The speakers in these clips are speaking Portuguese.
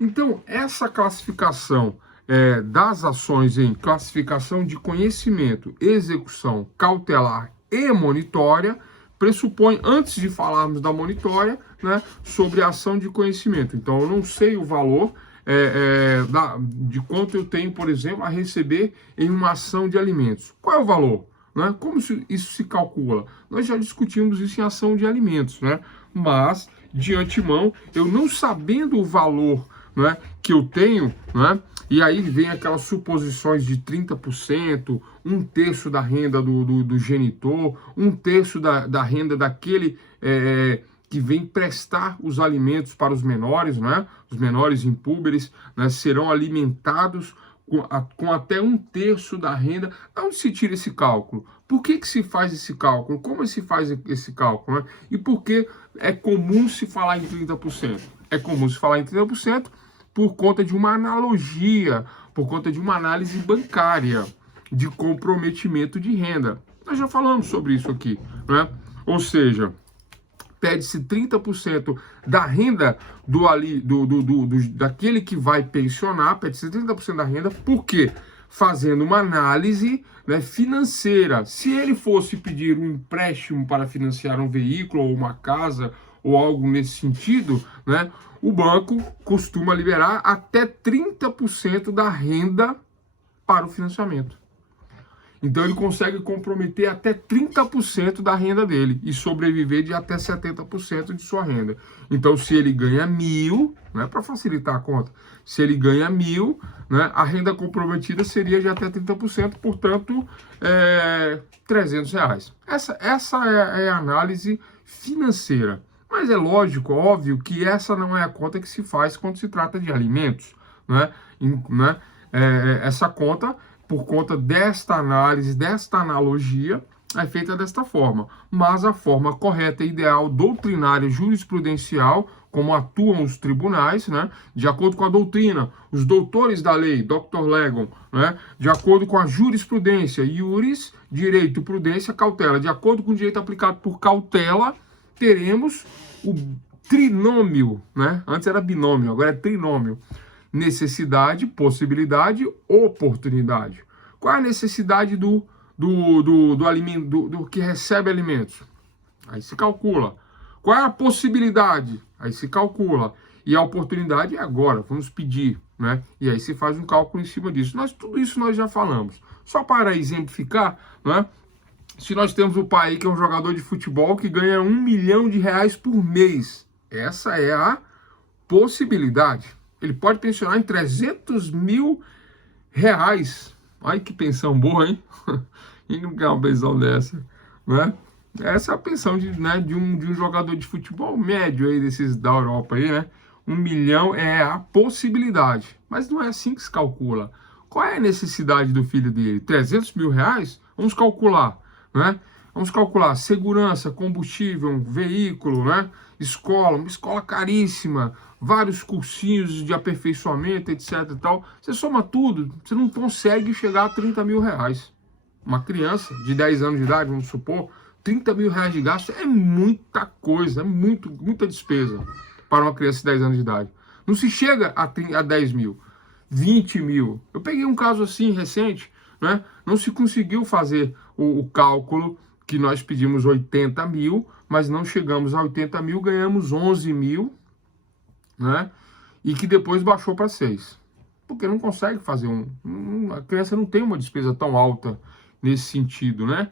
Então, essa classificação das ações em classificação de conhecimento, execução, cautelar e monitória pressupõe, antes de falarmos da monitória, né, sobre a ação de conhecimento. Então, eu não sei o valor de quanto eu tenho, por exemplo, a receber em uma ação de alimentos. Qual é o valor? Né? Como isso se calcula? Nós já discutimos isso em ação de alimentos, né? Mas, de antemão, eu não sabendo o valor, né, que eu tenho, né, e aí vem aquelas suposições de 30%, um terço da renda do genitor, um terço da renda daquele que vem prestar os alimentos para os menores, né? Os menores impúberes, né, serão alimentados com até um terço da renda. De onde se tira esse cálculo? Por que se faz esse cálculo? Como se faz esse cálculo? Né? E por que é comum se falar em 30%? É comum se falar em 30% por conta de uma analogia, por conta de uma análise bancária de comprometimento de renda. Nós já falamos sobre isso aqui, né? Ou seja, pede-se 30% da renda daquele que vai pensionar, pede-se 30% da renda, por quê? Fazendo uma análise, né, financeira. Se ele fosse pedir um empréstimo para financiar um veículo ou uma casa ou algo nesse sentido, né, o banco costuma liberar até 30% da renda para o financiamento. Então ele consegue comprometer até 30% da renda dele e sobreviver de até 70% de sua renda. Então se ele ganha 1.000, né, para facilitar a conta, se ele ganha 1.000, né, a renda comprometida seria de até 30%, portanto, R$300. Essa é a análise financeira. Mas é lógico, óbvio, que essa não é a conta que se faz quando se trata de alimentos, né? Essa conta, por conta desta análise, desta analogia, é feita desta forma. Mas a forma correta e ideal, doutrinária, jurisprudencial, como atuam os tribunais, né? De acordo com a doutrina, os doutores da lei, Dr. Legon, né? De acordo com a jurisprudência, iuris, direito, prudência, cautela. De acordo com o direito aplicado por cautela, teremos o trinômio, né? Antes era binômio, agora é trinômio. Necessidade, possibilidade, oportunidade. Qual é a necessidade do alimento, do que recebe alimentos? Aí se calcula. Qual é a possibilidade? Aí se calcula. E a oportunidade é agora, vamos pedir, né? E aí se faz um cálculo em cima disso. Tudo isso nós já falamos. Só para exemplificar, né? Se nós temos o pai que é um jogador de futebol que ganha R$1 milhão por mês, essa é a possibilidade. Ele pode pensionar em R$300 mil. Ai, que pensão boa, hein? E não quer uma pensão dessa, né? Essa é a pensão de um jogador de futebol médio aí, desses da Europa aí, né? 1 milhão é a possibilidade. Mas não é assim que se calcula. Qual é a necessidade do filho dele? R$300 mil? Vamos calcular, né? Vamos calcular segurança, combustível, veículo, né? Uma escola caríssima, vários cursinhos de aperfeiçoamento, etc e tal. Você soma tudo, você não consegue chegar a R$30 mil. Uma criança de 10 anos de idade, vamos supor, R$30 mil de gasto é muita coisa, é muita despesa para uma criança de 10 anos de idade. Não se chega a 10 mil, 20 mil. Eu peguei um caso assim recente, né? Não se conseguiu fazer o cálculo que nós pedimos 80 mil, mas não chegamos a 80 mil, ganhamos 11 mil, né? E que depois baixou para 6. Porque não consegue fazer a criança não tem uma despesa tão alta nesse sentido, né?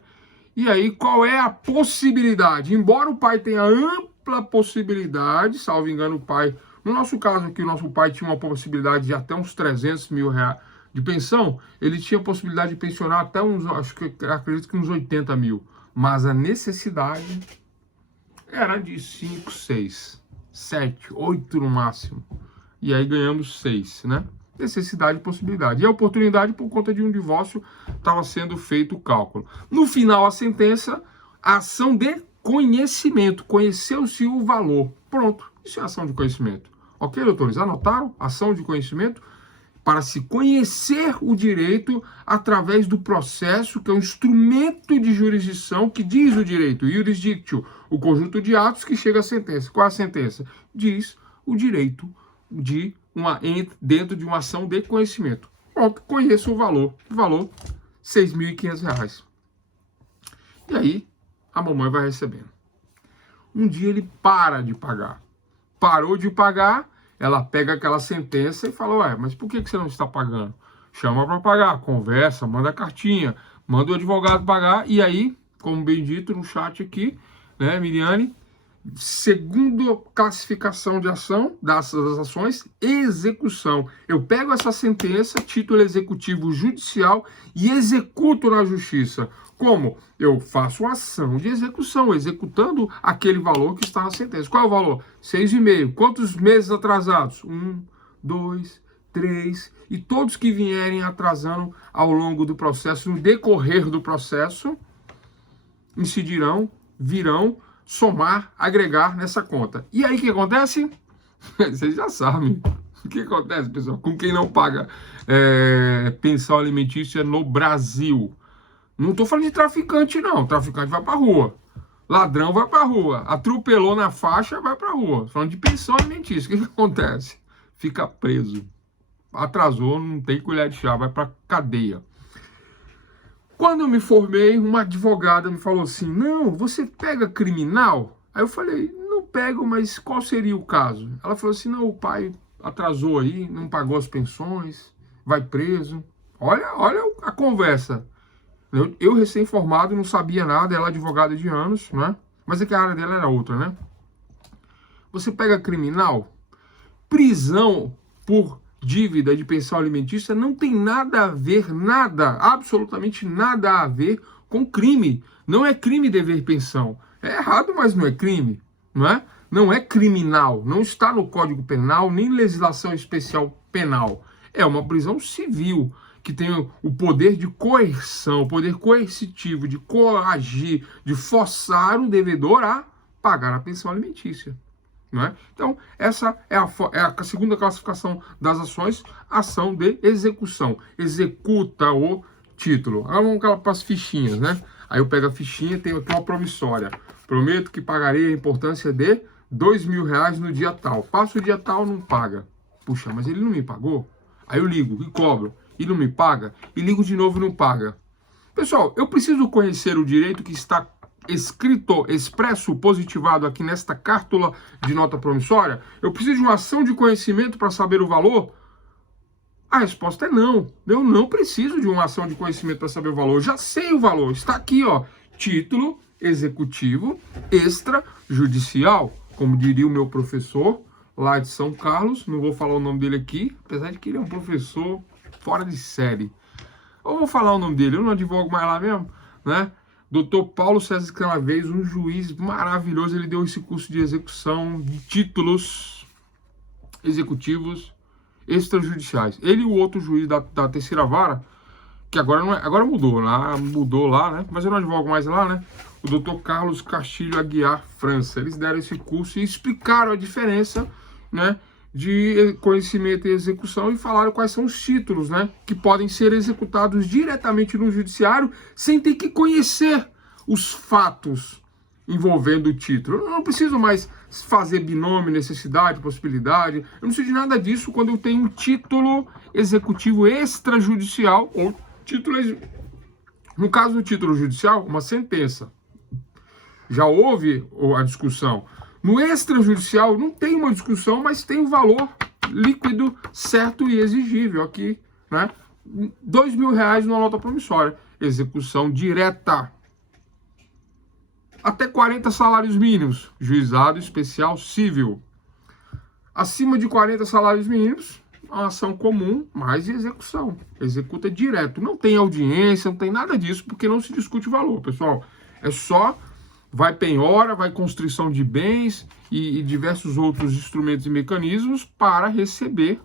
E aí, qual é a possibilidade? Embora o pai tenha ampla possibilidade, salvo engano, o pai... No nosso caso aqui, o nosso pai tinha uma possibilidade de até uns R$300 mil de pensão, ele tinha a possibilidade de pensionar até acredito que uns 80 mil. Mas a necessidade era de 5, 6, 7, 8 no máximo. E aí ganhamos 6, né? Necessidade e possibilidade. E a oportunidade, por conta de um divórcio, estava sendo feito o cálculo. No final, a sentença, a ação de conhecimento. Conheceu-se o valor. Pronto. Isso é ação de conhecimento. Ok, doutores? Anotaram? Ação de conhecimento para se conhecer o direito através do processo, que é um instrumento de jurisdição que diz o direito, jurisdictio, o conjunto de atos que chega à sentença. Qual é a sentença? Diz o direito de dentro de uma ação de conhecimento. Pronto, conheço o valor R$ 6.500. E aí, a mamãe vai recebendo. Um dia ele para de pagar. Parou de pagar, ela pega aquela sentença e fala, ué, mas por que você não está pagando? Chama para pagar, conversa, manda cartinha, manda o advogado pagar, e aí, como bem dito no chat aqui, né, Miriane, segundo classificação de ação, das ações, execução. Eu pego essa sentença, título executivo judicial, e executo na justiça. Como? Eu faço uma ação de execução, executando aquele valor que está na sentença. Qual é o valor? 6,5. Quantos meses atrasados? 1, 2, 3. E todos que vierem atrasando ao longo do processo, no decorrer do processo, incidirão, virão somar, agregar nessa conta. E aí o que acontece? Vocês já sabem o que acontece, pessoal, com quem não paga pensão alimentícia no Brasil. Não estou falando de traficante, não. Traficante vai para rua. Ladrão vai para rua. Atropelou na faixa, vai para rua. Falando de pensão alimentícia. O que acontece? Fica preso. Atrasou, não tem colher de chá, vai para cadeia. Quando eu me formei, uma advogada me falou assim, não, você pega criminal? Aí eu falei, não pego, mas qual seria o caso? Ela falou assim, não, o pai atrasou aí, não pagou as pensões, vai preso. Olha a conversa. Eu recém-formado, não sabia nada, ela é advogada de anos, né? Mas é que a área dela era outra, né? Você pega criminal? Prisão por dívida de pensão alimentícia não tem nada a ver, absolutamente nada a ver com crime. Não é crime dever pensão. É errado, mas não é crime, não é? Não é criminal, não está no Código Penal, nem legislação especial penal. É uma prisão civil, que tem o poder de coerção, o poder coercitivo, de coagir, de forçar o devedor a pagar a pensão alimentícia. Não é? Então, essa é a segunda classificação das ações, ação de execução. Executa o título. Agora vamos para as fichinhas, né? Aí eu pego a fichinha, tenho aqui uma promissória. Prometo que pagarei a importância de R$2.000 no dia tal. Passa o dia tal, não paga. Puxa, mas ele não me pagou? Aí eu ligo e cobro. E não me paga? E ligo de novo e não paga. Pessoal, eu preciso conhecer o direito que está escrito, expresso, positivado aqui nesta cártula de nota promissória? Eu preciso de uma ação de conhecimento para saber o valor? A resposta é não. Eu não preciso de uma ação de conhecimento para saber o valor. Eu já sei o valor. Está aqui, ó. Título executivo extrajudicial. Como diria o meu professor lá de São Carlos. Não vou falar o nome dele aqui, apesar de que ele é um professor fora de série. Eu vou falar o nome dele. Eu não advogo mais lá mesmo, né? Dr. Paulo César Canavês, um juiz maravilhoso, ele deu esse curso de execução de títulos executivos extrajudiciais. Ele e o outro juiz da terceira vara, que agora não é, agora mudou lá, né? Mas eu não advogo mais lá, né? O Dr. Carlos Castilho Aguiar França. Eles deram esse curso e explicaram a diferença, né, de conhecimento e execução e falaram quais são os títulos, né, que podem ser executados diretamente no judiciário sem ter que conhecer os fatos envolvendo o título. Eu não preciso mais fazer binômio, necessidade, possibilidade. Eu não preciso de nada disso quando eu tenho um título executivo extrajudicial ou título... No caso do título judicial, uma sentença. Já houve a discussão. No extrajudicial não tem uma discussão, mas tem o valor líquido certo e exigível aqui, né? R$2.000 numa nota promissória. Execução direta. Até 40 salários mínimos. Juizado especial civil. Acima de 40 salários mínimos, uma ação comum, mais execução. Executa direto. Não tem audiência, não tem nada disso, porque não se discute o valor, pessoal. É só... vai penhora, vai constrição de bens e diversos outros instrumentos e mecanismos para receber,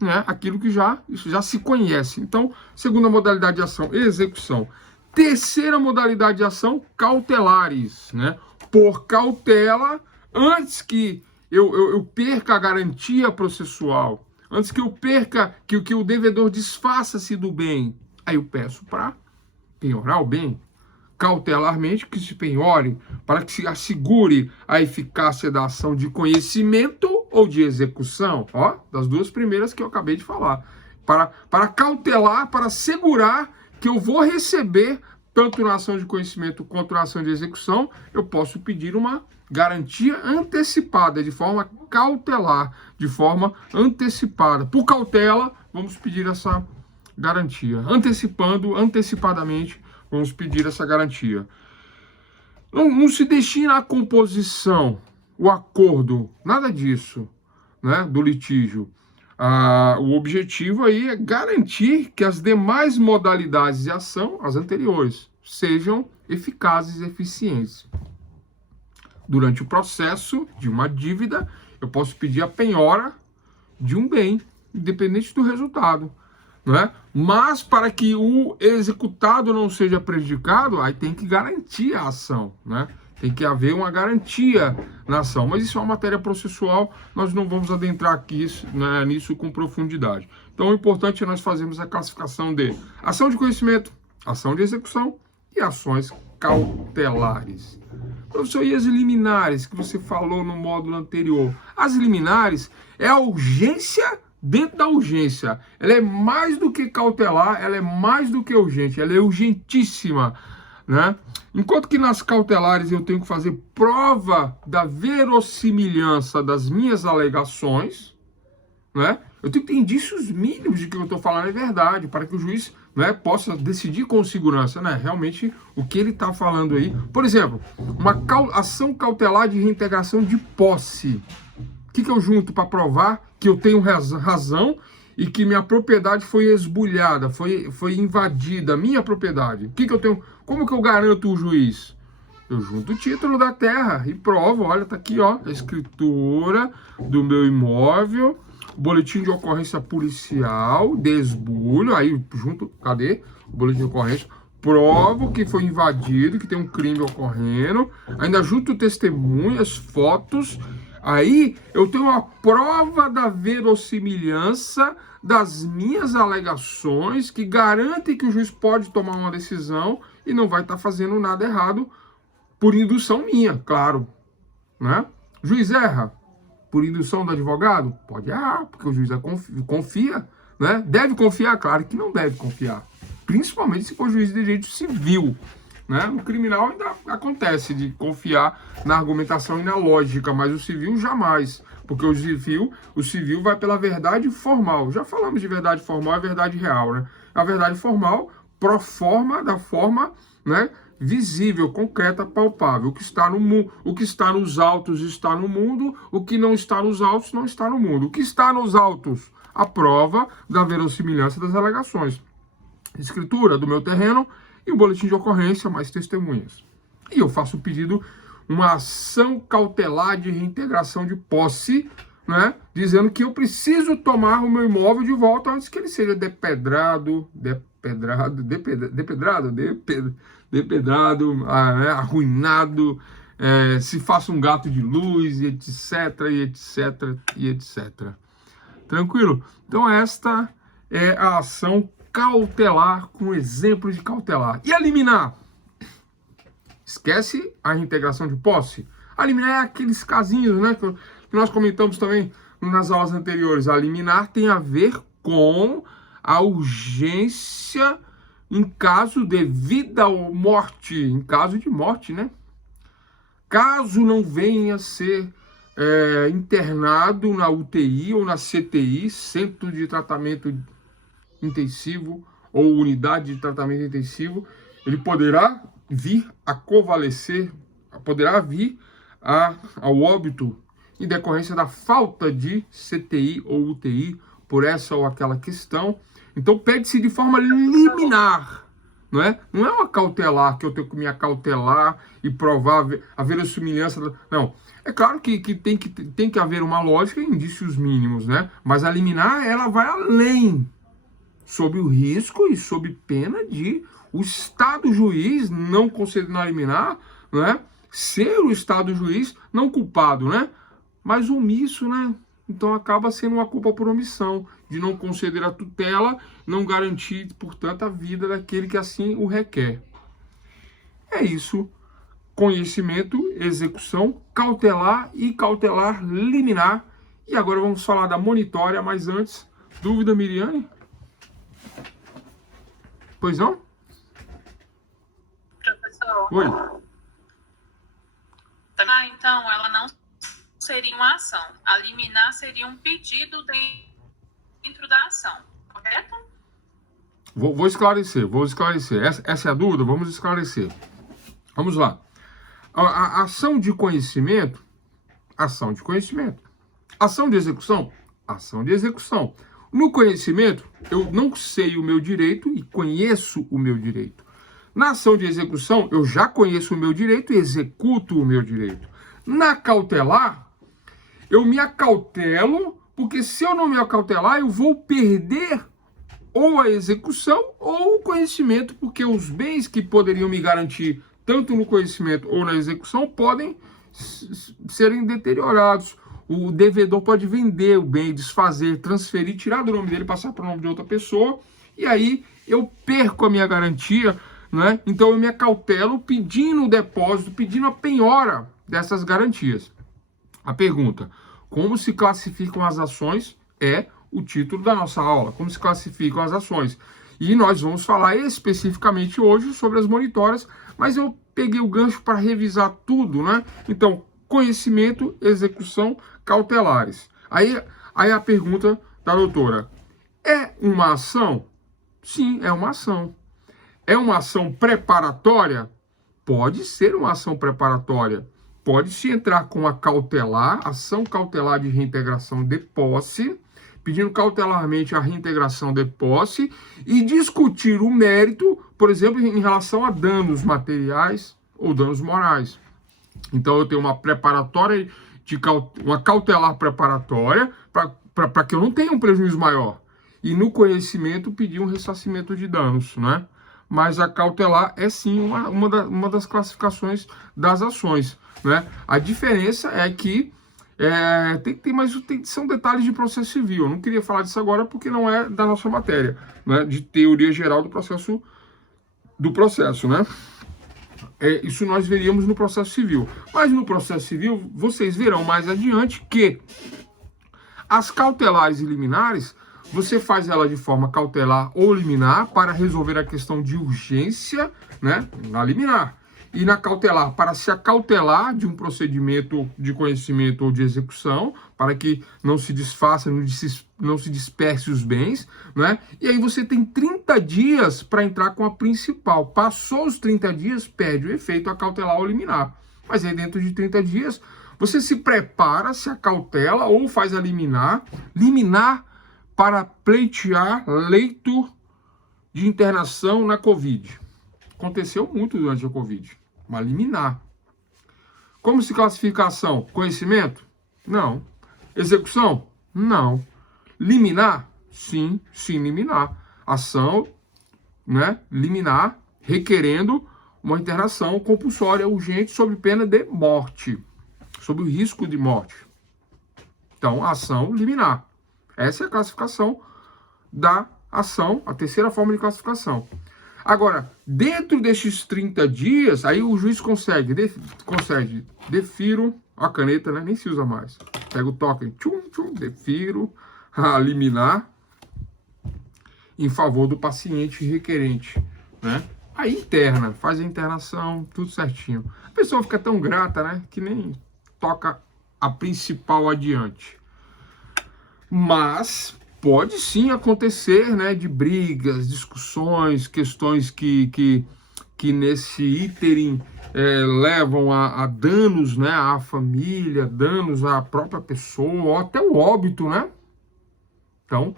né, aquilo que já se conhece. Então, segunda modalidade de ação, execução. Terceira modalidade de ação, cautelares, né? Por cautela, antes que eu perca a garantia processual, antes que eu perca, que o devedor desfaça-se do bem, aí eu peço para penhorar o bem. Cautelarmente, que se penhore para que se assegure a eficácia da ação de conhecimento ou de execução? Ó, das duas primeiras que eu acabei de falar. Para cautelar, para assegurar que eu vou receber, tanto na ação de conhecimento quanto na ação de execução, eu posso pedir uma garantia antecipada, de forma cautelar, de forma antecipada. Por cautela, vamos pedir essa garantia. Antecipadamente, vamos pedir essa garantia. Não se destina a composição, o acordo, nada disso, né, do litígio. O objetivo aí é garantir que as demais modalidades de ação, as anteriores, sejam eficazes e eficientes. Durante o processo de uma dívida, eu posso pedir a penhora de um bem, independente do resultado, né? Mas para que o executado não seja prejudicado, aí tem que garantir a ação, né? Tem que haver uma garantia na ação. Mas isso é uma matéria processual, nós não vamos adentrar aqui, né, nisso com profundidade. Então, o importante é nós fazermos a classificação de ação de conhecimento, ação de execução e ações cautelares. Professor, e as liminares que você falou no módulo anterior? As liminares é a urgência dentro da urgência. Ela é mais do que cautelar, ela é mais do que urgente, ela é urgentíssima, né? Enquanto que nas cautelares eu tenho que fazer prova da verossimilhança das minhas alegações, né? Eu tenho que ter indícios mínimos de que eu estou falando é verdade, para que o juiz, né, possa decidir com segurança, né, realmente o que ele está falando aí. Por exemplo, uma ação cautelar de reintegração de posse. O que eu junto para provar que eu tenho razão e que minha propriedade foi esbulhada, foi invadida, minha propriedade? Eu tenho? Como que eu garanto o juiz? Eu junto o título da terra e provo, olha, tá aqui, ó, a escritura do meu imóvel, boletim de ocorrência policial, desbulho, aí junto, cadê o boletim de ocorrência? Provo que foi invadido, que tem um crime ocorrendo, ainda junto testemunhas, fotos, aí eu tenho a prova da verossimilhança das minhas alegações que garante que o juiz pode tomar uma decisão e não vai estar fazendo nada errado por indução minha, claro, né? O juiz erra por indução do advogado? Pode errar, porque o juiz confia, né? Deve confiar? Claro que não deve confiar, principalmente se for juiz de direito civil, né? No criminal ainda acontece de confiar na argumentação e na lógica, mas o civil jamais, porque o civil vai pela verdade formal. Já falamos de verdade formal e verdade real, né? A verdade formal pro forma da forma, né, visível, concreta, palpável. O que está no mundo, o que está nos autos está no mundo, o que não está nos autos não está no mundo. O que está nos autos? A prova da verossimilhança das alegações. Escritura do meu terreno e o boletim de ocorrência, mais testemunhas. E eu faço o pedido, uma ação cautelar de reintegração de posse, né, dizendo que eu preciso tomar o meu imóvel de volta antes que ele seja depedrado, arruinado, se faça um gato de luz, e etc, e etc, e etc. Tranquilo? Então esta é a ação cautelar, com exemplos de cautelar. E a liminar? Esquece a reintegração de posse. A liminar é aqueles casinhos, né, que nós comentamos também nas aulas anteriores. A liminar tem a ver com a urgência em caso de vida ou morte, em caso de morte, né? Caso não venha a ser internado na UTI ou na CTI, Centro de Tratamento Intensivo ou Unidade de Tratamento Intensivo, ele poderá vir a convalescer, poderá vir ao óbito em decorrência da falta de CTI ou UTI por essa ou aquela questão. Então pede-se de forma liminar, não é? Não é uma cautelar, que eu tenho que me acautelar e provar a verossimilhança. Não, é claro que tem que haver uma lógica e indícios mínimos, né? Mas a liminar, ela vai além, sob o risco e sob pena de o Estado juiz não concedendo a liminar, né? Ser o Estado juiz não culpado, né? Mas omisso, né? Então acaba sendo uma culpa por omissão, de não conceder a tutela, não garantir, portanto, a vida daquele que assim o requer. É isso. Conhecimento, execução, cautelar e cautelar liminar. E agora vamos falar da monitória, mas antes, dúvida, Miriane? Pois não? Professor. Oi. Então ela não seria uma ação. A liminar seria um pedido dentro da ação, correto? Vou esclarecer. Essa é a dúvida? Vamos esclarecer. Vamos lá. A ação de conhecimento, ação de conhecimento. Ação de execução, ação de execução. No conhecimento, eu não sei o meu direito e conheço o meu direito. Na ação de execução, eu já conheço o meu direito e executo o meu direito. Na cautelar, eu me acautelo, porque se eu não me acautelar, eu vou perder ou a execução ou o conhecimento, porque os bens que poderiam me garantir, tanto no conhecimento ou na execução, podem serem deteriorados. O devedor pode vender o bem, desfazer, transferir, tirar do nome dele, passar para o nome de outra pessoa, e aí eu perco a minha garantia, né? Então eu me acautelo pedindo o depósito, pedindo a penhora dessas garantias. A pergunta: como se classificam as ações? É o título da nossa aula. Como se classificam as ações? E nós vamos falar especificamente hoje sobre as monitórias, mas eu peguei o gancho para revisar tudo, né? Então, conhecimento, execução, cautelares. Aí a pergunta da doutora: é uma ação? Sim, é uma ação. É uma ação preparatória? Pode ser uma ação preparatória. Pode-se entrar com a cautelar, ação cautelar de reintegração de posse, pedindo cautelarmente a reintegração de posse e discutir o mérito, por exemplo, em relação a danos materiais ou danos morais. Então eu tenho uma preparatória, uma cautelar preparatória para que eu não tenha um prejuízo maior. E no conhecimento pedir um ressarcimento de danos, né? Mas a cautelar é sim uma das classificações das ações, né? A diferença é que são detalhes de processo civil. Eu não queria falar disso agora porque não é da nossa matéria, né? De teoria geral do processo, né? Isso nós veríamos no processo civil. Mas no processo civil, vocês verão mais adiante que as cautelares e liminares, você faz ela de forma cautelar ou liminar para resolver a questão de urgência, né, na liminar. E na cautelar, para se acautelar de um procedimento de conhecimento ou de execução, para que não se desfaça, não se disperse os bens, né? E aí você tem 30 dias para entrar com a principal. Passou os 30 dias, perde o efeito a cautelar ou liminar. Mas aí dentro de 30 dias, você se prepara, se acautela ou faz a liminar para pleitear leito de internação na Covid. Aconteceu muito durante a Covid. Uma liminar. Como se classifica a ação? Conhecimento? Não. Execução? Não. Liminar? Sim, liminar. Ação, né, liminar, requerendo uma internação compulsória urgente sob pena de morte. Sob o risco de morte. Então, ação liminar. Essa é a classificação da ação, a terceira forma de classificação. Agora, dentro destes 30 dias, aí o juiz concede, defiro, a caneta, né, nem se usa mais. Pega o token, defiro, a liminar, em favor do paciente requerente, né? Aí interna, faz a internação, tudo certinho. A pessoa fica tão grata, né, que nem toca a principal adiante. Mas pode sim acontecer, né, de brigas, discussões, questões que nesse ínterim levam a danos, né, à família, danos à própria pessoa, ou até o óbito, né? Então,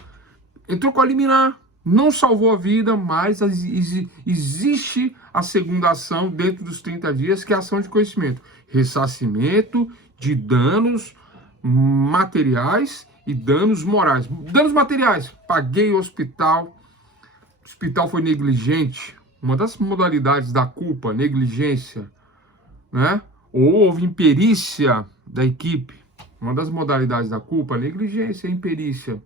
entrou com a liminar, não salvou a vida, mas existe a segunda ação dentro dos 30 dias, que é a ação de conhecimento. Ressarcimento de danos materiais e danos morais. Danos materiais, paguei o hospital foi negligente, uma das modalidades da culpa, negligência, né? Ou houve imperícia da equipe, uma das modalidades da culpa, negligência e imperícia.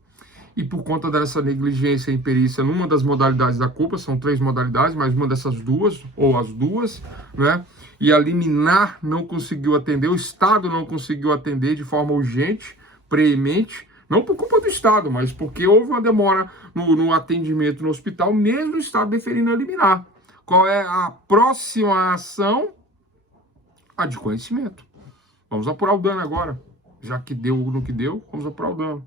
E por conta dessa negligência e imperícia, numa das modalidades da culpa, são 3 modalidades, mas uma dessas duas, ou as duas, né? E a liminar não conseguiu atender, o Estado não conseguiu atender de forma urgente, premente, não por culpa do Estado, mas porque houve uma demora no atendimento no hospital, mesmo o Estado deferindo a liminar. Qual é a próxima ação? A de conhecimento. Vamos apurar o dano agora. Já que deu no que deu, vamos apurar o dano.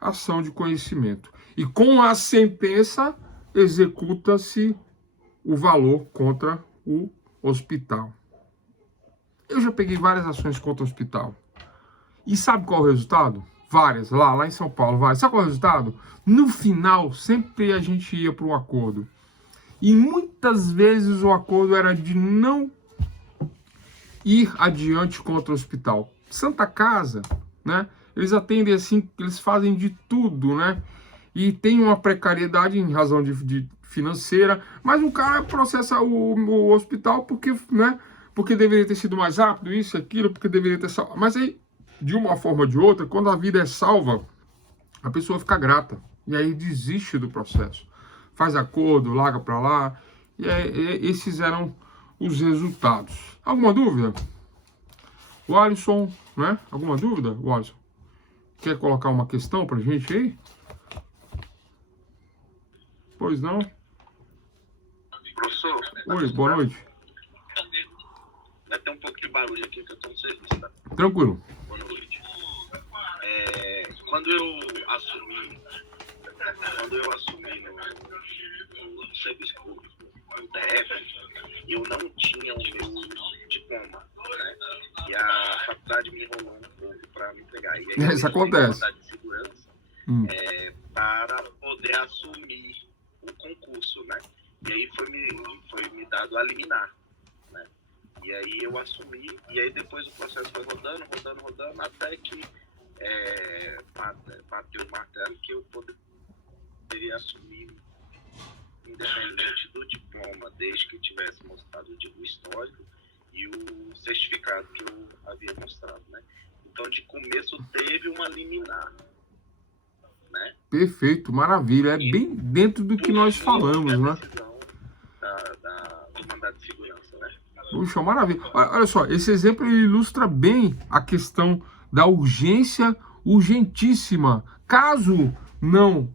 Ação de conhecimento. E com a sentença, executa-se o valor contra o hospital. Eu já peguei várias ações contra o hospital. E sabe qual é o resultado? Várias, lá em São Paulo, várias. Sabe qual é o resultado? No final, sempre a gente ia para um acordo. E muitas vezes o acordo era de não ir adiante contra o hospital. Santa Casa, né? Eles atendem assim, eles fazem de tudo, né? E tem uma precariedade em razão de financeira, mas o cara processa o hospital porque, né? Porque deveria ter sido mais rápido, isso, aquilo, porque deveria ter salvo. Mas aí, de uma forma ou de outra, quando a vida é salva, a pessoa fica grata. E aí desiste do processo. Faz acordo, larga para lá. E aí, esses eram os resultados. Alguma dúvida? O Alisson, né? Alguma dúvida, o Alisson? Quer colocar uma questão pra gente aí? Pois não? Professor. Oi, boa noite. Vai ter um pouco de barulho aqui que eu tô no serviço, tá? Tranquilo. Boa noite. Quando eu assumi no serviço público, no DF, eu não tinha o meu diploma, né? E a faculdade me enrolou um pouco para me entregar. E aí, Isso acontece. De segurança, para poder assumir o concurso, né? E aí foi me dado a liminar, né? E aí eu assumi, e aí depois o processo foi rodando, até que bateu o martelo que eu poderia assumir independente do diploma, desde que tivesse mostrado o histórico e o certificado que eu havia mostrado, né? Então, de começo, teve uma liminar, né? Perfeito, maravilha. É bem dentro do que nós falamos, né? Do mandado de segurança, né? Puxa, maravilha. Olha só, esse exemplo ele ilustra bem a questão da urgência urgentíssima. Caso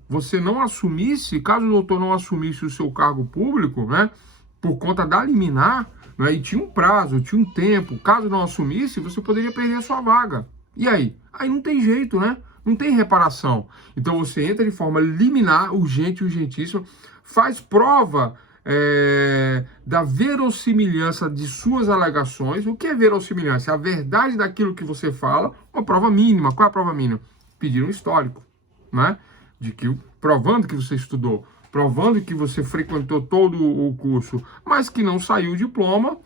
você não assumisse, caso o doutor não assumisse o seu cargo público, né, por conta da liminar, né, e tinha um prazo, tinha um tempo, caso não assumisse, você poderia perder a sua vaga. E aí? Aí não tem jeito, né? Não tem reparação. Então você entra de forma liminar, urgente, urgentíssima, faz prova da verossimilhança de suas alegações. O que é verossimilhança? É a verdade daquilo que você fala, uma prova mínima. Qual é a prova mínima? Pedir um histórico, né? Provando que você estudou, provando que você frequentou todo o curso, mas que não saiu o diploma.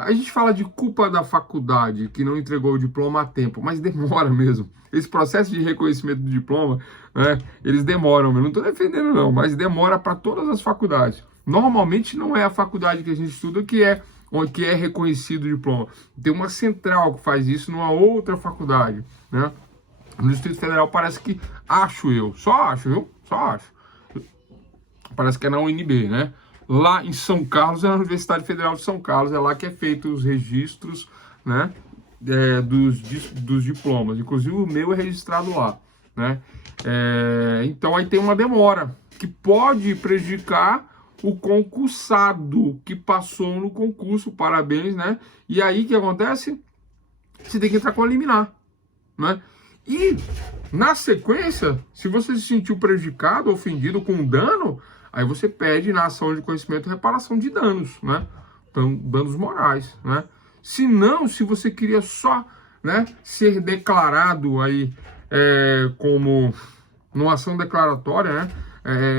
A gente fala de culpa da faculdade, que não entregou o diploma a tempo, mas demora mesmo. Esse processo de reconhecimento do diploma, né, eles demoram. Eu não estou defendendo não, mas demora para todas as faculdades. Normalmente não é a faculdade que a gente estuda que é reconhecido o diploma. Tem uma central que faz isso numa outra faculdade, né? No Distrito Federal parece que, só acho. Parece que é na UNB, né? Lá em São Carlos, é na Universidade Federal de São Carlos, é lá que é feito os registros, né, dos diplomas. Inclusive o meu é registrado lá, né? Então aí tem uma demora que pode prejudicar o concursado que passou no concurso, parabéns, né? E aí o que acontece? Você tem que entrar com a liminar, né? E na sequência, se você se sentiu prejudicado, ofendido com dano, aí você pede na ação de conhecimento reparação de danos, né? Então, danos morais, né? Se não, se você queria só, né, ser declarado aí como numa ação declaratória, né?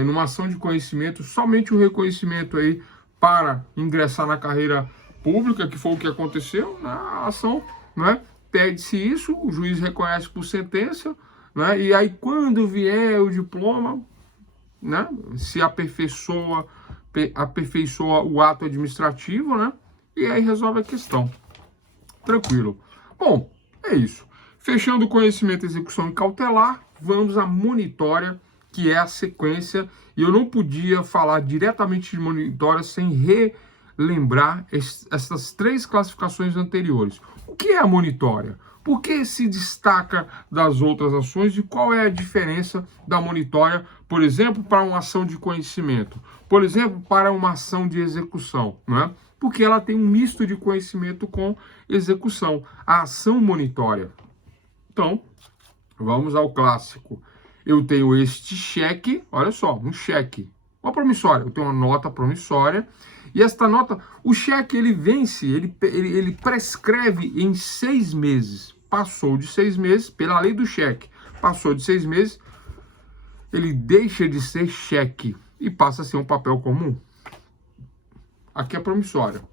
Numa ação de conhecimento, somente o reconhecimento aí para ingressar na carreira pública, que foi o que aconteceu na ação, né? Pede-se isso, o juiz reconhece por sentença, né? E aí quando vier o diploma, né, se aperfeiçoa o ato administrativo, né, e aí resolve a questão. Tranquilo. Bom, é isso. Fechando o conhecimento, execução e cautelar, vamos à monitória, que é a sequência, e eu não podia falar diretamente de monitória sem relembrar essas três classificações anteriores. O que é a monitória? Por que se destaca das outras ações e qual é a diferença da monitória, por exemplo, para uma ação de conhecimento, por exemplo, para uma ação de execução, né? Porque ela tem um misto de conhecimento com execução, a ação monitória. Então, vamos ao clássico. Eu tenho este cheque, olha só, um cheque, uma promissória. Eu tenho uma nota promissória e esta nota, o cheque ele vence, ele prescreve em 6 meses. Passou de 6 meses, pela lei do cheque, passou de 6 meses, ele deixa de ser cheque e passa a ser um papel comum. Aqui é a promissória.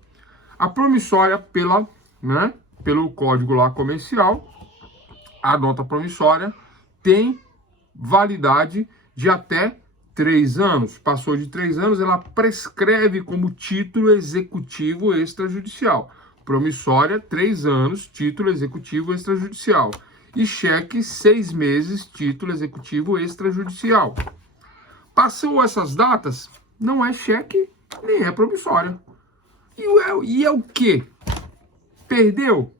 A promissória pelo código lá comercial, a nota promissória tem validade de até 3 anos. Passou de 3 anos, ela prescreve como título executivo extrajudicial. Promissória, 3 anos, título executivo extrajudicial. E cheque, 6 meses, título executivo extrajudicial. Passou essas datas, não é cheque, nem é promissória. E é o quê? Perdeu?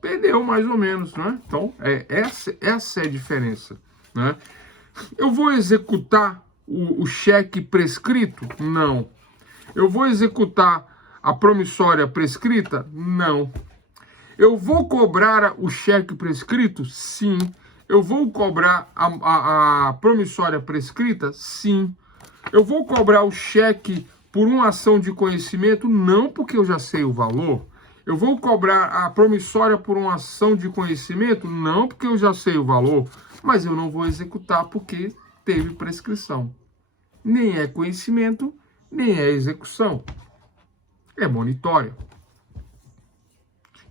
Perdeu mais ou menos, né? Então, essa é a diferença, né? Eu vou executar o cheque prescrito? Não. Eu vou executar a promissória prescrita? Não. Eu vou cobrar o cheque prescrito? Sim. Eu vou cobrar a promissória prescrita? Sim. Eu vou cobrar o cheque por uma ação de conhecimento? Não, porque eu já sei o valor. Eu vou cobrar a promissória por uma ação de conhecimento? Não, porque eu já sei o valor. Mas eu não vou executar porque teve prescrição. Nem é conhecimento, nem é execução. É monitória.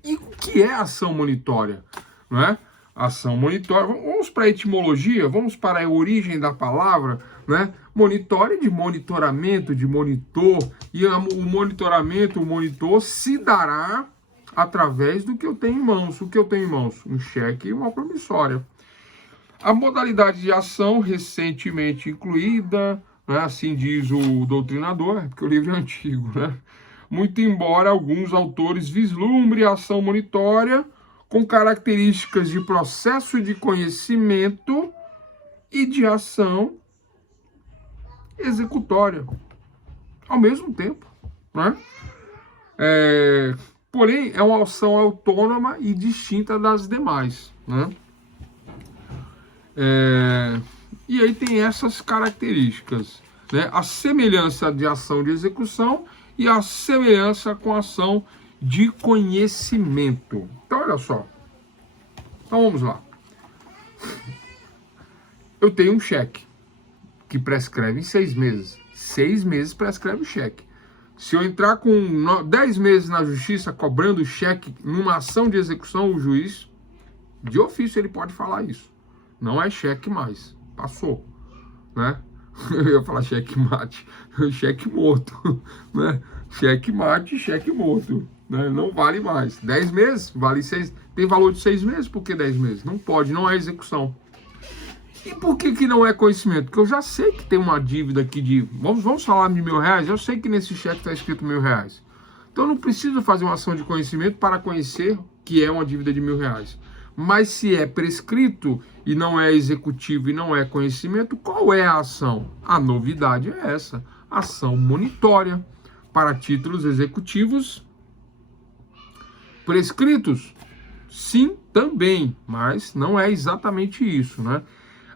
E o que é ação monitória? Não é? Ação monitória. Vamos para a etimologia, vamos para a origem da palavra, né? Monitória de monitoramento, de monitor. E o monitoramento, o monitor se dará através do que eu tenho em mãos. O que eu tenho em mãos? Um cheque e uma promissória. A modalidade de ação recentemente incluída, né? Assim diz o doutrinador, porque o livro é antigo, né? Muito embora alguns autores vislumbrem a ação monitória com características de processo de conhecimento e de ação executória ao mesmo tempo, né? Porém, é uma ação autônoma e distinta das demais, né? E aí tem essas características, né? A semelhança de ação de execução e a semelhança com a ação de conhecimento. Então, olha só. Então, vamos lá. Eu tenho um cheque que prescreve em 6 meses. 6 meses prescreve o cheque. Se eu entrar com 10 meses na justiça cobrando o cheque numa ação de execução, o juiz, de ofício, ele pode falar isso. Não é cheque mais. Passou. Né? Eu ia falar cheque mate. Cheque morto. Né? Cheque mate, cheque morto. Né? Não vale mais. 10 meses, vale 6. Tem valor de 6 meses, por que 10 meses? Não pode, não é execução. E por que não é conhecimento? Porque eu já sei que tem uma dívida aqui de... Vamos falar de R$1.000. Eu sei que nesse cheque está escrito R$1.000. Então eu não preciso fazer uma ação de conhecimento para conhecer que é uma dívida de R$1.000. Mas se é prescrito e não é executivo e não é conhecimento, qual é a ação? A novidade é essa. Ação monitória para títulos executivos prescritos. Sim, também, mas não é exatamente isso, né?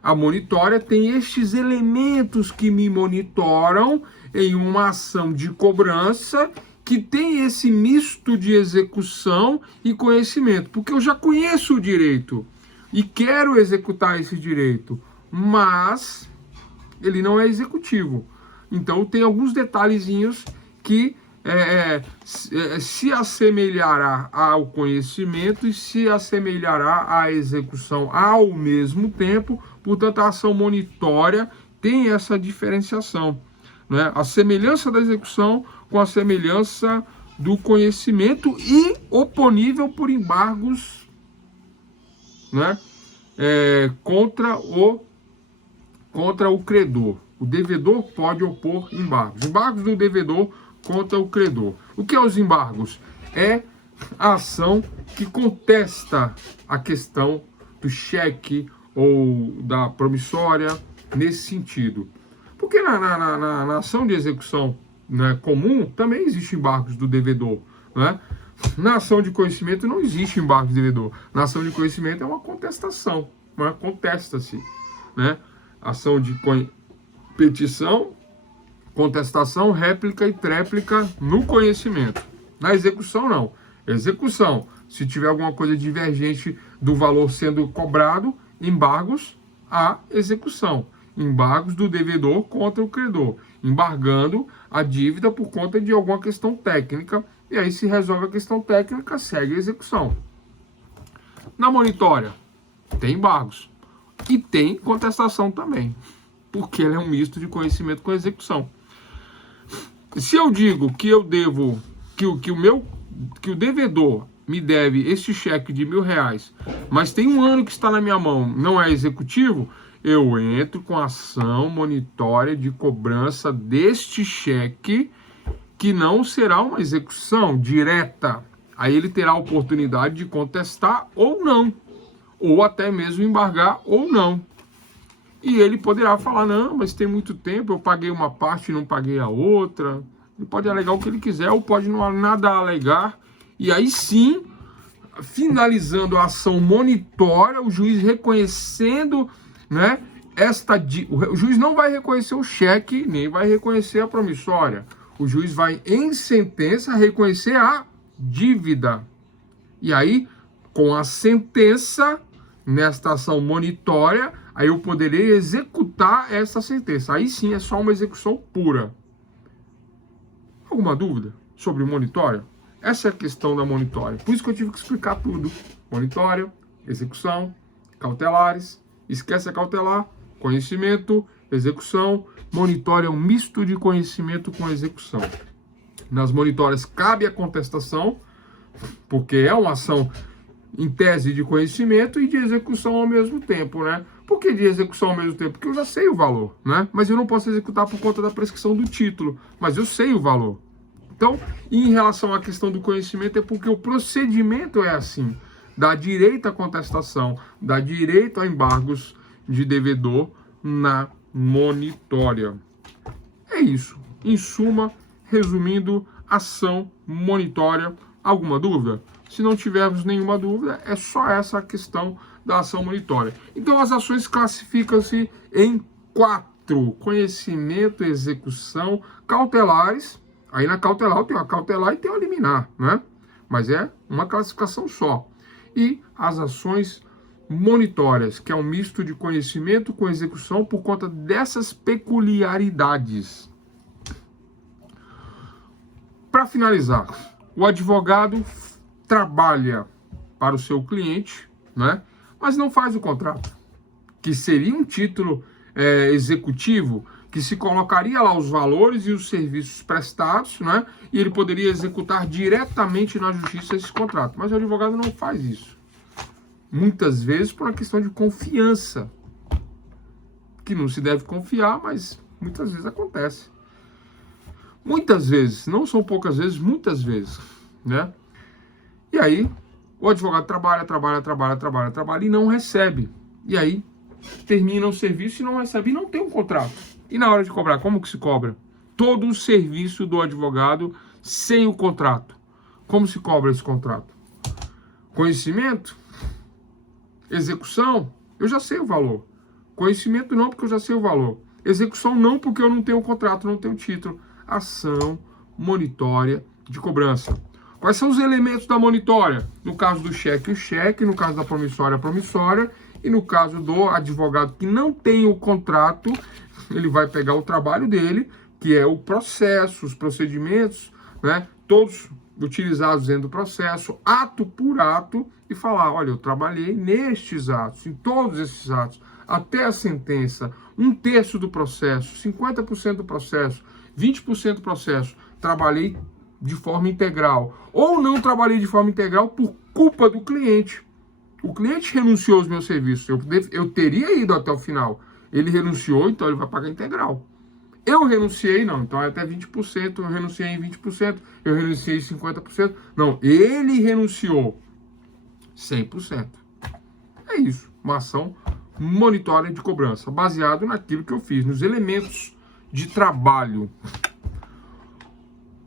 A monitória tem estes elementos que me monitoram em uma ação de cobrança que tem esse misto de execução e conhecimento, porque eu já conheço o direito e quero executar esse direito, mas ele não é executivo. Então tem alguns detalhezinhos que se assemelhará ao conhecimento e se assemelhará à execução ao mesmo tempo. Portanto, a ação monitória tem essa diferenciação, né? A semelhança da execução com a semelhança do conhecimento e oponível por embargos, né? Contra o credor. O devedor pode opor embargos. Embargos do devedor contra o credor. O que é os embargos? É a ação que contesta a questão do cheque ou da promissória nesse sentido. Porque na ação de execução, né, comum também existem embargos do devedor, né? Na ação de conhecimento não existe embargo de devedor. Na ação de conhecimento é uma contestação, né? Contesta-se, né? Ação de petição, contestação, réplica e tréplica no conhecimento. Na execução, não. Execução, se tiver alguma coisa divergente do valor sendo cobrado, embargos à execução. Embargos do devedor contra o credor, embargando a dívida por conta de alguma questão técnica, e aí se resolve a questão técnica, segue a execução. Na monitória, tem embargos e tem contestação também, porque ele é um misto de conhecimento com execução. Se eu digo que eu devo, que o devedor me deve este cheque de R$1.000, mas tem um ano que está na minha mão, não é executivo, eu entro com ação monitória de cobrança deste cheque, que não será uma execução direta. Aí ele terá a oportunidade de contestar ou não, ou até mesmo embargar ou não. E ele poderá falar, não, mas tem muito tempo, eu paguei uma parte e não paguei a outra. Ele pode alegar o que ele quiser, ou pode não nada alegar. E aí sim, finalizando a ação monitória, o juiz reconhecendo, né, o juiz não vai reconhecer o cheque, nem vai reconhecer a promissória. O juiz vai, em sentença, reconhecer a dívida. E aí, com a sentença, nesta ação monitória, aí eu poderei executar essa sentença. Aí sim é só uma execução pura. Alguma dúvida sobre monitória? Essa é a questão da monitória. Por isso que eu tive que explicar tudo. Monitória, execução, cautelares, esquece a cautelar, conhecimento, execução. Monitória é um misto de conhecimento com execução. Nas monitórias cabe a contestação, porque é uma ação em tese de conhecimento e de execução ao mesmo tempo, né? Por que de execução ao mesmo tempo? Porque eu já sei o valor, né? Mas eu não posso executar por conta da prescrição do título, mas eu sei o valor. Então, em relação à questão do conhecimento, é porque o procedimento é assim. Dá direito à contestação, dá direito a embargos de devedor na monitória. É isso. Em suma, resumindo, ação monitória. Alguma dúvida? Se não tivermos nenhuma dúvida, é só essa a questão da ação monitória. Então, as ações classificam-se em 4: conhecimento, execução, cautelares. Aí na cautelar eu tenho a cautelar e tenho a liminar, né? Mas é uma classificação só. E as ações monitórias, que é um misto de conhecimento com execução por conta dessas peculiaridades. Para finalizar, o advogado trabalha para o seu cliente, né? Mas não faz o contrato, que seria um título executivo, que se colocaria lá os valores e os serviços prestados, né? E ele poderia executar diretamente na justiça esse contrato. Mas o advogado não faz isso. Muitas vezes por uma questão de confiança, que não se deve confiar, mas muitas vezes acontece. Muitas vezes, não são poucas vezes, muitas vezes, né? E aí, o advogado trabalha e não recebe. E aí, termina o serviço e não recebe, e não tem um contrato. E na hora de cobrar, como que se cobra? Todo o serviço do advogado sem o contrato. Como se cobra esse contrato? Conhecimento? Execução? Eu já sei o valor. Conhecimento não, porque eu já sei o valor. Execução não, porque eu não tenho o contrato, não tenho o título. Ação monitória de cobrança. Quais são os elementos da monitória? No caso do cheque, o cheque. No caso da promissória, a promissória. E no caso do advogado que não tem o contrato, ele vai pegar o trabalho dele, que é o processo, os procedimentos, né? Todos utilizados dentro do processo, ato por ato, e falar, olha, eu trabalhei nestes atos, em todos esses atos, até a sentença, 1/3 do processo, 50% do processo, 20% do processo, trabalhei de forma integral, ou não trabalhei de forma integral por culpa do cliente. O cliente renunciou aos meus serviços, eu teria ido até o final, ele renunciou, então ele vai pagar integral. Eu renunciei, não, então é até 20%, eu renunciei em 20%, eu renunciei em 50%. Não, ele renunciou 100%. É isso, uma ação monitória de cobrança, baseado naquilo que eu fiz, nos elementos de trabalho.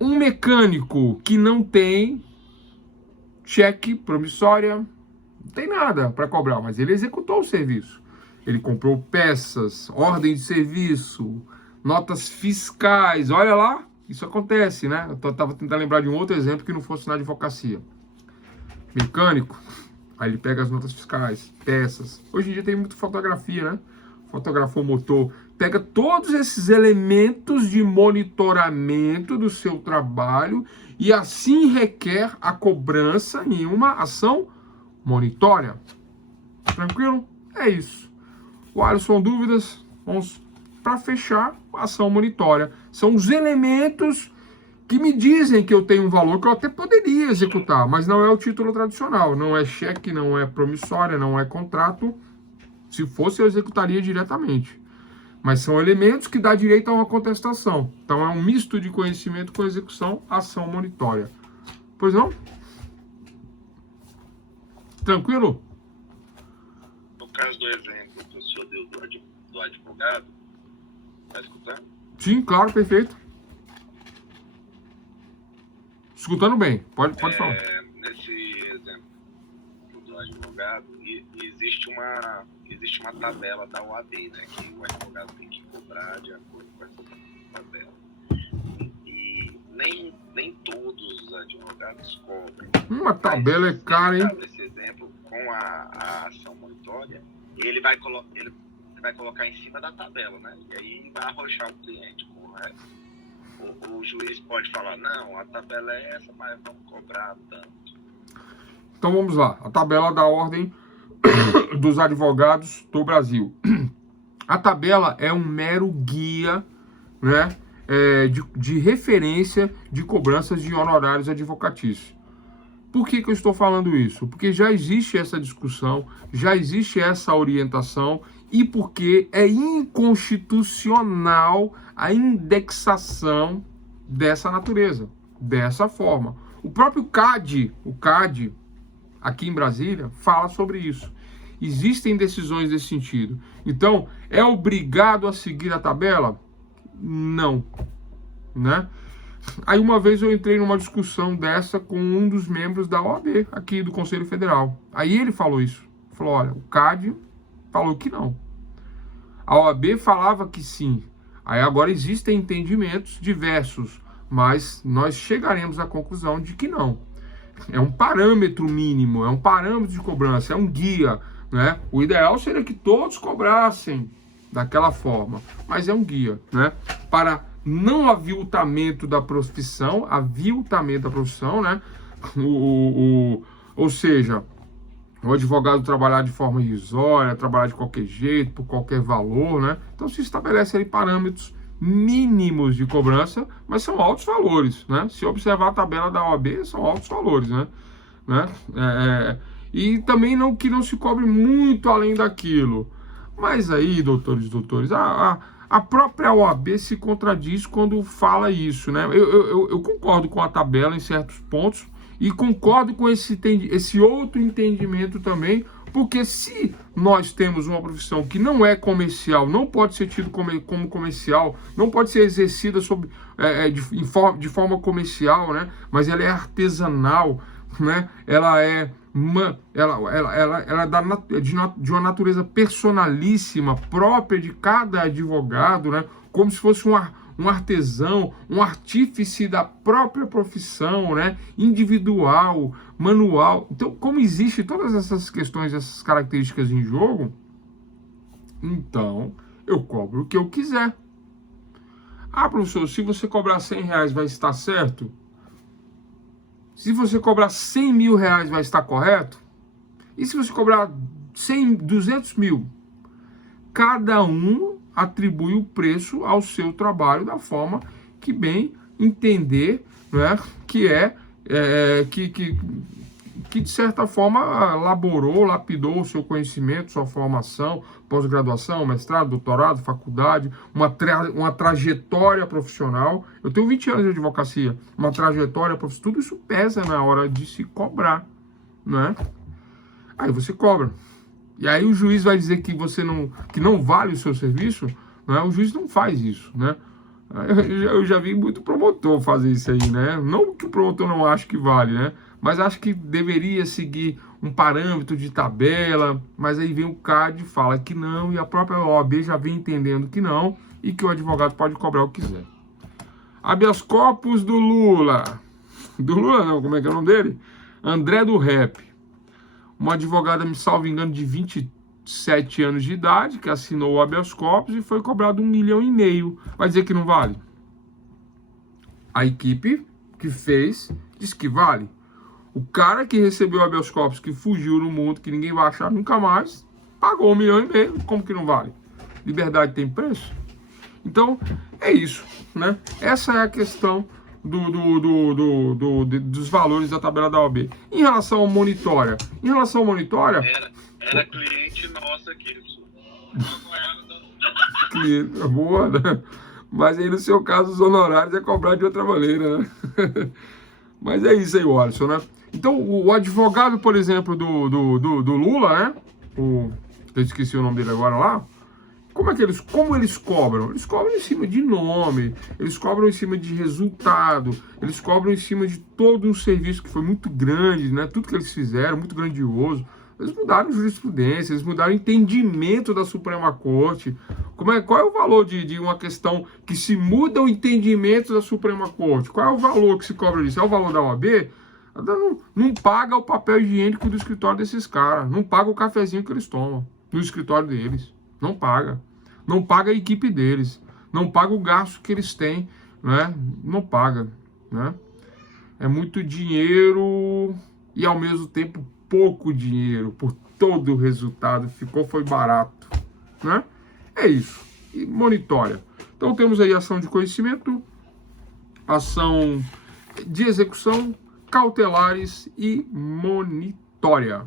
Um mecânico que não tem cheque, promissória, não tem nada para cobrar, mas ele executou o serviço. Ele comprou peças, ordem de serviço, notas fiscais, olha lá, isso acontece, né? Eu estava tentando lembrar de um outro exemplo que não fosse na advocacia. Mecânico, aí ele pega as notas fiscais, peças. Hoje em dia tem muita fotografia, né? Fotografou o motor, pega todos esses elementos de monitoramento do seu trabalho e assim requer a cobrança em uma ação monitória. Tranquilo? É isso. O Alisson, dúvidas? Vamos para fechar a ação monitória. São os elementos que me dizem que eu tenho um valor que eu até poderia executar, mas não é o título tradicional, não é cheque, não é promissória, não é contrato. Se fosse, eu executaria diretamente. Mas são elementos que dá direito a uma contestação. Então é um misto de conhecimento com execução, ação monitória. Pois não? Tranquilo? No caso do exemplo que o senhor deu do advogado, está escutando? Sim, claro, perfeito. Escutando bem, pode falar. Nesse exemplo do advogado, existe uma tabela da OAB, né, que o advogado tem que cobrar de acordo com essa tabela. E nem todos os advogados cobram. Uma tabela é cara, hein? Nesse exemplo, com a ação monitória, ele vai colocar em cima da tabela, né? E aí vai arrochar o cliente, correto? O juiz pode falar, não, a tabela é essa, mas vamos cobrar tanto. Então vamos lá, a tabela da ordem dos advogados do Brasil. A tabela é um mero guia, né, de referência de cobranças de honorários advocatícios. Por que eu estou falando isso? Porque já existe essa discussão, já existe essa orientação e porque é inconstitucional a indexação dessa natureza, dessa forma. O próprio CAD, aqui em Brasília, fala sobre isso. Existem decisões nesse sentido. Então, é obrigado a seguir a tabela? Não, né? Aí uma vez eu entrei numa discussão dessa com um dos membros da OAB, aqui do Conselho Federal. Aí ele falou isso. Falou, olha, o CAD falou que não. A OAB falava que sim. Aí agora existem entendimentos diversos, mas nós chegaremos à conclusão de que não. É um parâmetro mínimo, é um parâmetro de cobrança, é um guia, né? O ideal seria que todos cobrassem daquela forma, mas é um guia, né? Para não aviltamento da profissão, né? Ou seja, o advogado trabalhar de forma irrisória, trabalhar de qualquer jeito, por qualquer valor, né? Então se estabelece ali parâmetros mínimos de cobrança, mas são altos valores, né? Se observar a tabela da OAB, são altos valores, né? E também que não se cobre muito além daquilo. Mas aí, doutores, a própria OAB se contradiz quando fala isso, né? Eu concordo com a tabela em certos pontos e concordo com esse outro entendimento também, porque se nós temos uma profissão que não é comercial, não pode ser tido como comercial, não pode ser exercida de forma comercial, né? Mas ela é artesanal, né? Ela é de uma natureza personalíssima, própria de cada advogado, né? Como se fosse um artesão, um artífice da própria profissão, né? Individual, manual. Então, como existe todas essas questões, essas características em jogo, então eu cobro o que eu quiser. Ah, professor, se você cobrar R$100 vai estar certo? Se você cobrar 100 mil reais vai estar correto? E se você cobrar 200 mil? Cada um atribui o preço ao seu trabalho da forma que bem entender, né? que de certa forma lapidou o seu conhecimento, sua formação, pós-graduação, mestrado, doutorado, faculdade, uma trajetória profissional. Eu tenho 20 anos de advocacia, uma trajetória profissional, tudo isso pesa na hora de se cobrar, não é? Aí você cobra. E aí o juiz vai dizer que não vale o seu serviço, não é? O juiz não faz isso, né? Eu já vi muito promotor fazer isso aí, né? Não que o promotor não ache que vale, né? Mas acho que deveria seguir um parâmetro de tabela, mas aí vem o CAD e fala que não, e a própria OAB já vem entendendo que não, e que o advogado pode cobrar o que quiser. Habeas corpus do Lula. Do Lula não, como é que é o nome dele? André do Rep. Uma advogada, me salvo engano, de 27 anos de idade, que assinou o habeas corpus e foi cobrado 1,5 milhão. Vai dizer que não vale? A equipe que fez diz que vale. O cara que recebeu o habeas corpus, que fugiu no mundo, que ninguém vai achar nunca mais, pagou 1,5 milhão. Como que não vale? Liberdade tem preço? Então, é isso, né? Essa é a questão dos valores da tabela da OAB. Em relação ao monitória, Era cliente nossa aqui. cliente, boa, né? Mas aí no seu caso os honorários é cobrar de outra maneira, né? Mas é isso aí, Alisson, né? Então o advogado, por exemplo, do Lula, né? Eu esqueci o nome dele agora lá. Como eles cobram? Eles cobram em cima de nome, eles cobram em cima de resultado, eles cobram em cima de todo um serviço que foi muito grande, né? Tudo que eles fizeram, muito grandioso. Eles mudaram jurisprudência, eles mudaram o entendimento da Suprema Corte. Qual é o valor de uma questão que se muda o entendimento da Suprema Corte? Qual é o valor que se cobra disso? É o valor da OAB? Não paga o papel higiênico do escritório desses caras, não paga o cafezinho que eles tomam no escritório deles. Não paga. Não paga a equipe deles. Não paga o gasto que eles têm, né? Não paga, né? É muito dinheiro e ao mesmo tempo pouco dinheiro por todo o resultado. Foi barato, né? É isso. E monitória. Então temos aí ação de conhecimento, ação de execução, cautelares e monitória.